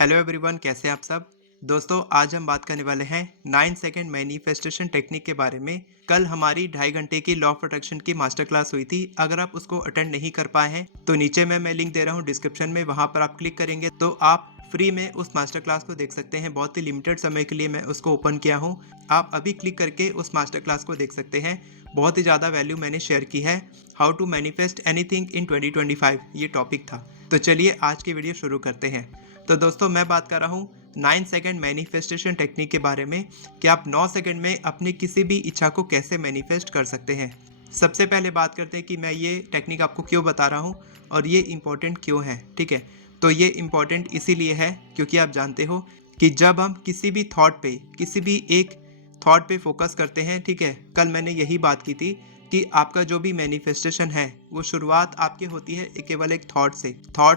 Hello everyone, कैसे हैं आप सब। दोस्तों, आज हम बात करने वाले हैं 9 सेकंड मैनिफेस्टेशन टेक्निक के बारे में। कल हमारी 2.5 घंटे की लॉ ऑफ अट्रैक्शन की मास्टर क्लास हुई थी। अगर आप उसको अटेंड नहीं कर पाए हैं तो नीचे में मैं लिंक दे रहा हूं डिस्क्रिप्शन में, वहां पर आप क्लिक करेंगे तो आप फ्री में उस मास्टर क्लास को देख सकते हैं। बहुत ही लिमिटेड समय के लिए मैं उसको ओपन किया हूं। आप अभी क्लिक करके उस मास्टर क्लास को देख सकते हैं। बहुत ही ज़्यादा वैल्यू मैंने शेयर की है। How to manifest anything in 2025 ये टॉपिक था। तो चलिए आज की वीडियो शुरू करते हैं। तो दोस्तों, मैं बात कर रहा हूँ 9 सेकंड मैनिफेस्टेशन टेक्निक के बारे में कि आप 9 सेकंड में अपनी किसी भी इच्छा को कैसे मैनिफेस्ट कर सकते हैं। सबसे पहले बात करते हैं कि मैं ये टेक्निक आपको क्यों बता रहा हूँ और ये इम्पोर्टेंट क्यों है। ठीक है, तो ये इम्पोर्टेंट इसीलिए है क्योंकि आप जानते हो कि जब हम किसी भी थॉट पे, किसी भी एक थॉट पे फोकस करते हैं, ठीक है, कल मैंने यही बात की थी कि आपका जो भी मैनिफेस्टेशन है वो शुरुआत आपकी होती है केवल एक थॉट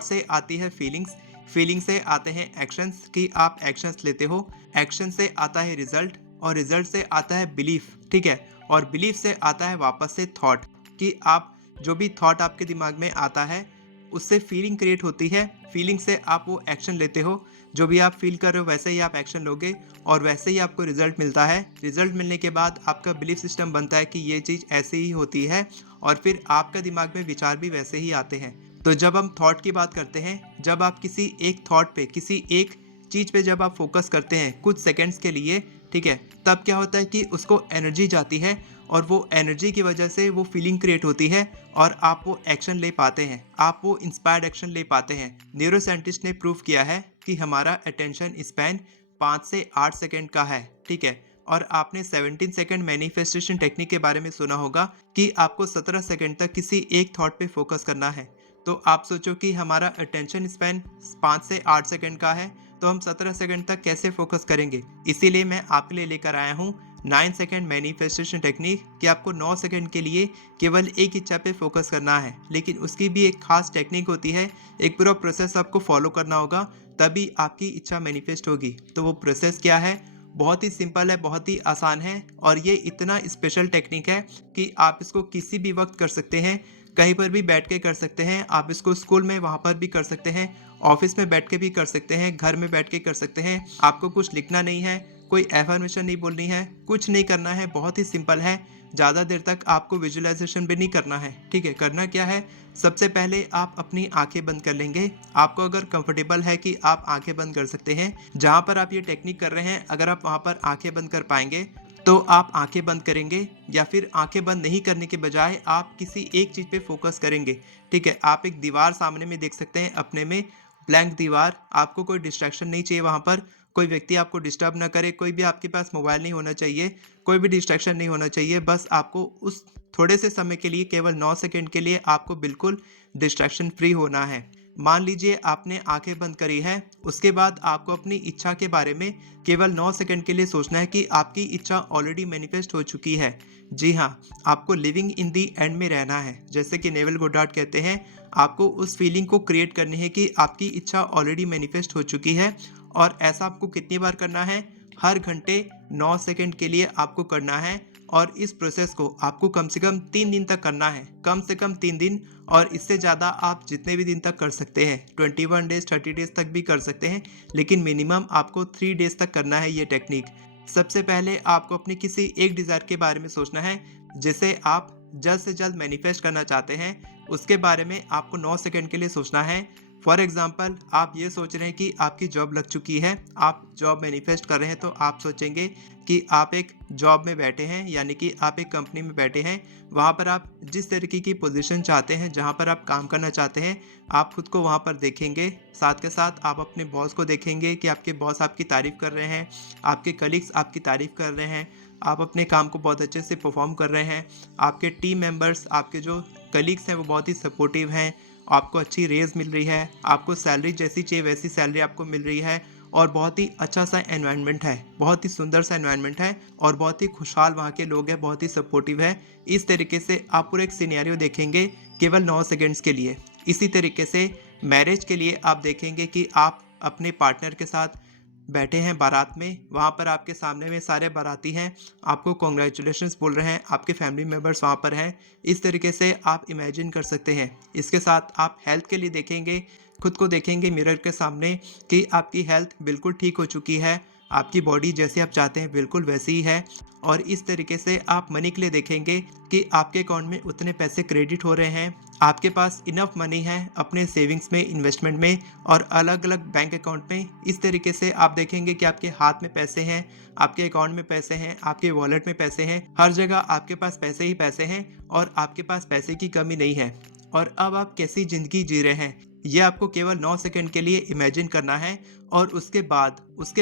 से आती है फीलिंग्स, फीलिंग से आते हैं एक्शंस कि आप एक्शंस लेते हो, एक्शन से आता है रिजल्ट और रिजल्ट से आता है बिलीफ। ठीक है, और बिलीफ से आता है वापस से थॉट कि आप जो भी थॉट आपके दिमाग में आता है उससे फीलिंग क्रिएट होती है, फीलिंग से आप वो एक्शन लेते हो। जो भी आप फील कर रहे हो वैसे ही आप एक्शन लोगे और वैसे ही आपको रिजल्ट मिलता है। रिजल्ट मिलने के बाद आपका बिलीफ सिस्टम बनता है कि ये चीज़ ऐसे ही होती है और फिर आपका दिमाग में विचार भी वैसे ही आते हैं। तो जब हम थॉट की बात करते हैं, जब आप किसी एक थॉट पे, किसी एक चीज़ पे जब आप फोकस करते हैं कुछ सेकंड्स के लिए, ठीक है, तब क्या होता है कि उसको एनर्जी जाती है और वो एनर्जी की वजह से वो फीलिंग क्रिएट होती है और आप वो एक्शन ले पाते हैं, आप वो इंस्पायर्ड एक्शन ले पाते हैं। न्यूरो साइंटिस्ट ने प्रूव किया है कि हमारा अटेंशन स्पैन 5 से 8 सेकंड का है। ठीक है, और आपने 17 सेकंड मैनिफेस्टेशन टेक्निक के बारे में सुना होगा कि आपको 17 सेकंड तक किसी एक थॉट पे फोकस करना है। तो आप सोचो कि हमारा अटेंशन स्पैन 5 से 8 सेकंड का है, तो हम 17 सेकंड तक कैसे फोकस करेंगे। इसीलिए मैं आपके लिए लेकर आया हूँ 9 सेकंड मैनिफेस्टेशन टेक्निक कि आपको 9 सेकंड के लिए केवल एक इच्छा पे फोकस करना है, लेकिन उसकी भी एक खास टेक्निक होती है। एक पूरा प्रोसेस आपको फॉलो करना होगा, तभी आपकी इच्छा मैनिफेस्ट होगी। तो वो प्रोसेस क्या है? बहुत ही सिंपल है, बहुत ही आसान है और ये इतना स्पेशल टेक्निक है कि आप इसको किसी भी वक्त कर सकते हैं, कहीं पर भी बैठ के कर सकते हैं। आप इसको स्कूल में वहाँ पर भी कर सकते हैं, ऑफिस में बैठ के भी कर सकते हैं, घर में बैठ के कर सकते हैं। आपको कुछ लिखना नहीं है, कोई एफर्मेशन नहीं बोलनी है, कुछ नहीं करना है, बहुत ही सिंपल है। ज़्यादा देर तक आपको विजुअलाइजेशन भी नहीं करना है। ठीक है, करना क्या है, सबसे पहले आप अपनी आंखें बंद कर लेंगे। आपको अगर कंफर्टेबल है कि आप आंखें बंद कर सकते हैं, जहाँ पर आप ये टेक्निक कर रहे हैं, अगर आप वहाँ पर आंखें बंद कर पाएंगे तो आप आंखें बंद करेंगे, या फिर आंखें बंद नहीं करने के बजाय आप किसी एक चीज़ पे फोकस करेंगे। ठीक है, आप एक दीवार सामने में देख सकते हैं अपने में, ब्लैंक दीवार। आपको कोई डिस्ट्रैक्शन नहीं चाहिए, वहाँ पर कोई व्यक्ति आपको डिस्टर्ब ना करे, कोई भी आपके पास मोबाइल नहीं होना चाहिए, कोई भी डिस्ट्रैक्शन नहीं होना चाहिए। बस आपको उस थोड़े से समय के लिए, केवल 9 सेकंड के लिए आपको बिल्कुल डिस्ट्रैक्शन फ्री होना है। मान लीजिए आपने आंखें बंद करी है, उसके बाद आपको अपनी इच्छा के बारे में केवल 9 सेकंड के लिए सोचना है कि आपकी इच्छा ऑलरेडी मैनिफेस्ट हो चुकी है। जी हाँ, आपको लिविंग इन दी एंड में रहना है। जैसे कि नेवल गोडार्ड कहते हैं, आपको उस फीलिंग को क्रिएट करनी है कि आपकी इच्छा ऑलरेडी मैनिफेस्ट हो चुकी है। और ऐसा आपको कितनी बार करना है? हर घंटे 9 सेकंड के लिए आपको करना है। और इस प्रोसेस को आपको कम से कम 3 दिन तक करना है, कम से कम 3 दिन। और इससे ज़्यादा आप जितने भी दिन तक कर सकते हैं, 21 डेज, 30 डेज तक भी कर सकते हैं, लेकिन मिनिमम आपको 3 डेज तक करना है ये टेक्निक। सबसे पहले आपको अपनी किसी एक डिज़ायर के बारे में सोचना है, जिसे आप जल्द से जल्द मैनिफेस्ट करना चाहते हैं। उसके बारे में आपको 9 सेकंड के लिए सोचना है। फॉर एग्जाम्पल, आप ये सोच रहे हैं कि आपकी जॉब लग चुकी है, आप जॉब मैनिफेस्ट कर रहे हैं, तो आप सोचेंगे कि आप एक जॉब में बैठे हैं, यानी कि आप एक कंपनी में बैठे हैं। वहाँ पर आप जिस तरीके की पोजीशन चाहते हैं, जहाँ पर आप काम करना चाहते हैं, आप खुद को वहाँ पर देखेंगे। साथ के साथ आप अपने बॉस को देखेंगे कि आपके बॉस आपकी तारीफ़ कर रहे हैं, आपके कलीग्स आपकी तारीफ़ कर रहे हैं, आप अपने काम को बहुत अच्छे से परफॉर्म कर रहे हैं, आपके टीम मेंबर्स, आपके जो कलीग्स हैं वो बहुत ही सपोर्टिव हैं, आपको अच्छी रेज़ मिल रही है, आपको सैलरी जैसी चाहिए वैसी सैलरी आपको मिल रही है और बहुत ही अच्छा सा एनवायरनमेंट है, बहुत ही सुंदर सा एनवायरनमेंट है और बहुत ही खुशहाल वहाँ के लोग हैं, बहुत ही सपोर्टिव है। इस तरीके से आप पूरा एक सिनेरियो देखेंगे केवल 9 सेकंड्स के लिए। इसी तरीके से मैरिज के लिए आप देखेंगे कि आप अपने पार्टनर के साथ बैठे हैं बारात में, वहाँ पर आपके सामने में सारे बाराती हैं, आपको कॉन्ग्रेचुलेशंस बोल रहे हैं, आपके फैमिली मेम्बर्स वहाँ पर हैं। इस तरीके से आप इमेजिन कर सकते हैं। इसके साथ आप हेल्थ के लिए देखेंगे, खुद को देखेंगे मिरर के सामने कि आपकी हेल्थ बिल्कुल ठीक हो चुकी है, आपकी बॉडी जैसे आप चाहते हैं बिल्कुल वैसे ही है, और इस तरीके से आप मनी के लिए देखेंगे कि आपके अकाउंट में उतने पैसे क्रेडिट हो रहे हैं, आपके पास इनफ मनी है अपने सेविंग्स में, इन्वेस्टमेंट में और अलग अलग बैंक अकाउंट में। इस तरीके से आप देखेंगे कि आपके हाथ में पैसे हैं, आपके अकाउंट में पैसे हैं, आपके वॉलेट में पैसे हैं, हर जगह आपके पास पैसे ही पैसे हैं और आपके पास पैसे की कमी नहीं है। और अब आप कैसी ज़िंदगी जी रहे हैं ये आपको केवल 9 सेकंड के लिए इमेजिन करना है, और उसके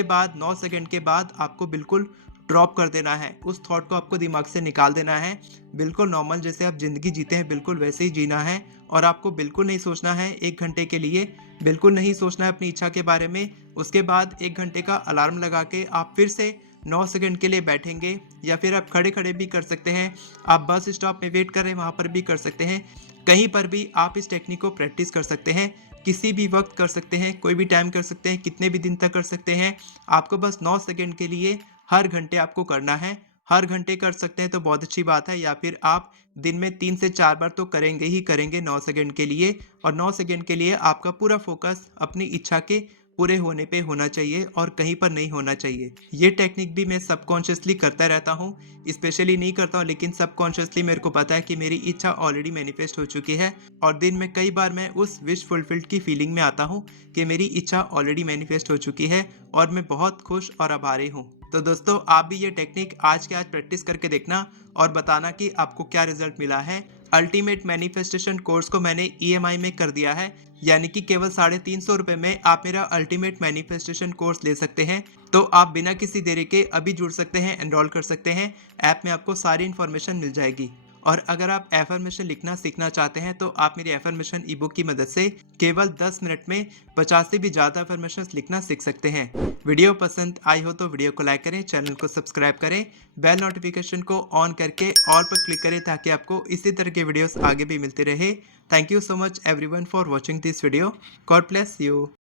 बाद 9 सेकंड के बाद आपको बिल्कुल ड्रॉप कर देना है, उस थॉट को आपको दिमाग से निकाल देना है। बिल्कुल नॉर्मल जैसे आप ज़िंदगी जीते हैं बिल्कुल वैसे ही जीना है, और आपको बिल्कुल नहीं सोचना है 1 घंटे के लिए, बिल्कुल नहीं सोचना है अपनी इच्छा के बारे में। उसके बाद 1 घंटे का अलार्म लगा के आप फिर से 9 सेकंड के लिए बैठेंगे, या फिर आप खड़े-खड़े भी कर सकते हैं, आप बस स्टॉप में वेट कर रहे हैं वहाँ पर भी कर सकते हैं। कहीं पर भी आप इस टेक्निक को प्रैक्टिस कर सकते हैं, किसी भी वक्त कर सकते हैं, कोई भी टाइम कर सकते हैं, कितने भी दिन तक कर सकते हैं। आपको बस 9 सेकंड के लिए हर घंटे आपको करना है। हर घंटे कर सकते हैं तो बहुत अच्छी बात है, या फिर आप दिन में 3 से 4 बार तो करेंगे ही करेंगे 9 सेकंड के लिए, और 9 सेकंड के लिए आपका पूरा फोकस अपनी इच्छा के पूरे होने पे होना चाहिए और कहीं पर नहीं होना चाहिए। ये टेक्निक भी मैं सबकॉन्शियसली करता रहता हूँ, स्पेशली नहीं करता हूँ लेकिन सबकॉन्शियसली मेरे को पता है कि मेरी इच्छा ऑलरेडी मैनिफेस्ट हो चुकी है, और दिन में कई बार मैं उस विश फुलफिल्ड की फीलिंग में आता हूँ कि मेरी इच्छा ऑलरेडी मैनिफेस्ट हो चुकी है और मैं बहुत खुश और आभारी हूँ। तो दोस्तों आप भी ये टेक्निक आज के आज प्रैक्टिस करके देखना और बताना कि आपको क्या रिजल्ट मिला है। अल्टीमेट मैनिफेस्टेशन कोर्स को मैंने ईएमआई में कर दिया है, यानी कि केवल 350 रुपये में आप मेरा अल्टीमेट मैनिफेस्टेशन कोर्स ले सकते हैं। तो आप बिना किसी देरी के अभी जुड़ सकते हैं, एनरोल कर सकते हैं। ऐप में आपको सारी इन्फॉर्मेशन मिल जाएगी। और अगर आप एफर्मेशन लिखना सीखना चाहते हैं तो आप मेरी एफर्मेशन ई बुक की मदद से केवल 10 मिनट में 50 से भी ज़्यादा एफर्मेशन लिखना सीख सकते हैं। वीडियो पसंद आई हो तो वीडियो को लाइक करें, चैनल को सब्सक्राइब करें, बेल नोटिफिकेशन को ऑन करके ऑल पर क्लिक करें ताकि आपको इसी तरह के वीडियोस आगे भी मिलते रहे। Thank you so much everyone for watching this video. God bless you.